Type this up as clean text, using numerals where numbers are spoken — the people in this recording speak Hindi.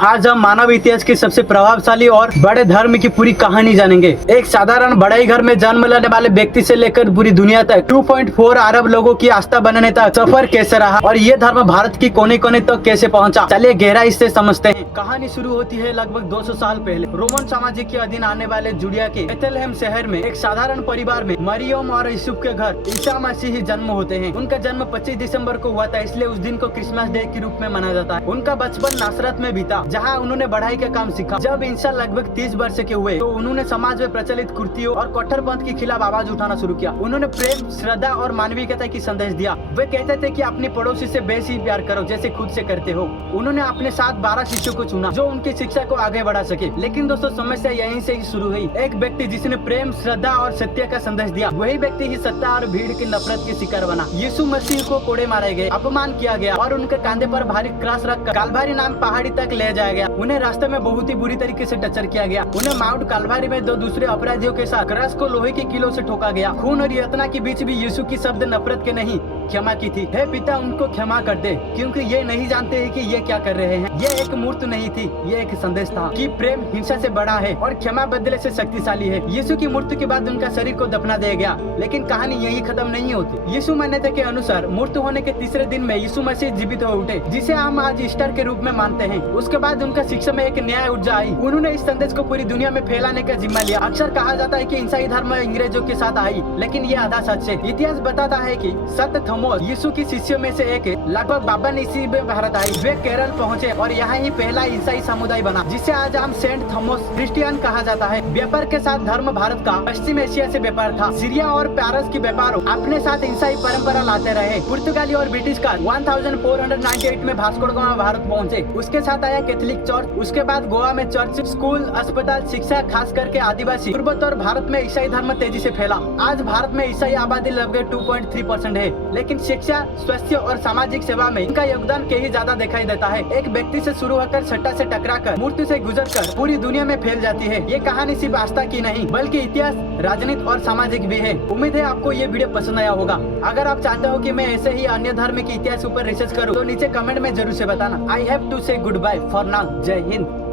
आज हम मानव इतिहास के सबसे प्रभावशाली और बड़े धर्म की पूरी कहानी जानेंगे। एक साधारण बड़े घर में जन्म लेने वाले व्यक्ति से लेकर पूरी दुनिया तक 2.4 अरब लोगों की आस्था बनने तक सफर कैसे रहा और ये धर्म भारत की कोने कोने तक कैसे पहुंचा, चलिए गहराई से समझते हैं। कहानी शुरू होती है लगभग 200 साल पहले। रोमन साम्राज्य के अधीन आने वाले जुड़िया के बेथलेहम शहर में एक साधारण परिवार में मरियम और यूसुफ के घर ईसा मसीह जन्म होते हैं। उनका जन्म 25 दिसंबर को हुआ था, इसलिए उस दिन को क्रिसमस डे के रूप में मनाया जाता है। उनका बचपन नासरत में बीता, जहाँ उन्होंने पढ़ाई का काम सीखा। जब ईसा लगभग 30 वर्ष के हुए तो उन्होंने समाज में प्रचलित कुर्तियों और कट्टरपंथ के खिलाफ आवाज उठाना शुरू किया। उन्होंने प्रेम, श्रद्धा और मानविकता की संदेश दिया। वे कहते थे कि अपने पड़ोसी से बेसी प्यार करो जैसे खुद से करते हो। उन्होंने अपने साथ 12 शिष्यों को चुना जो उनकी शिक्षा को आगे बढ़ा सके। लेकिन दोस्तों, समस्या यहीं से ही शुरू हुई। एक व्यक्ति जिसने प्रेम, श्रद्धा और सत्य का संदेश दिया, वही व्यक्ति ही सत्ता और भीड़ की नफरत के शिकार बना। यीशु मसीह को कोड़े मारे गए, अपमान किया गया और उनके कंधे पर भारी क्रॉस रखकर कालवारी नाम पहाड़ी तक ले जाया गया। उन्हें रास्ते में बहुत ही बुरी तरीके से टचर किया गया। उन्हें माउंट कालवारी में 2 दूसरे अपराधियों के साथ क्रॉस को लोहे की कीलों से ठोका गया। खून और यातना के बीच भी यीशु की शब्द नफरत के नहीं, क्षमा की थी। हे पिता, उनको क्षमा कर दे, क्योंकि ये नहीं जानते हैं कि ये क्या कर रहे हैं। ये एक मूर्त नहीं थी, ये एक संदेश था कि प्रेम हिंसा से बड़ा है और क्षमा बदले से शक्तिशाली है। यीशु की मृत्यु के बाद उनका शरीर को दफना दिया गया, लेकिन कहानी यही खत्म नहीं होती। यीशु मान्यता के अनुसार मृत्यु होने के तीसरे दिन में यीशु मसीह जीवित हो उठे, जिसे हम आज ईस्टर के रूप में मानते हैं। उसके बाद उनका शिक्षा में एक नया ऊर्जा आई। उन्होंने इस संदेश को पूरी दुनिया में फैलाने का जिम्मा लिया। अक्सर कहा जाता है कि ईसाई धर्म अंग्रेजों के साथ आई, लेकिन ये आधा सच है। इतिहास बताता है कि संत थॉमस, यीशु की शिष्यों में से एक, लगभग 52 ईस्वी में भारत आई। वे केरल पहुंचे और यहाँ ही पहला ईसाई समुदाय बना, जिसे आज हम सेंट थॉमस क्रिश्चियन कहा जाता है। व्यापार के साथ धर्म भारत का पश्चिम एशिया से व्यापार था। सीरिया और पारस के व्यापार अपने साथ ईसाई परंपरा लाते रहे। पुर्तगाली और ब्रिटिश का 1498 में भास्को गामा भारत पहुंचे। उसके साथ आया कैथोलिक चर्च। उसके बाद गोवा में चर्च, स्कूल, अस्पताल, शिक्षा, खास करके आदिवासी पूर्वोत्तर भारत में ईसाई धर्म तेजी से फैला। आज भारत में ईसाई आबादी लगभग 2.3% है, लेकिन शिक्षा, स्वास्थ्य और सामाजिक सेवा में इनका योगदान कहीं ज्यादा दिखाई देता है। एक व्यक्ति से शुरू होकर सट्टा से टकराकर मृत्यु से गुजरकर पूरी दुनिया में फैल जाती है। ये कहानी सिर्फ आस्था की नहीं, बल्कि इतिहास, राजनीति और सामाजिक भी है। उम्मीद है आपको ये वीडियो पसंद आया होगा। अगर आप चाहते हो कि मैं ऐसे ही अन्य धर्म के इतिहास ऊपर रिसर्च करूं, तो नीचे कमेंट में जरूर से बताना। आई हैव टू से गुड बाय फॉर नाउ। जय हिंद।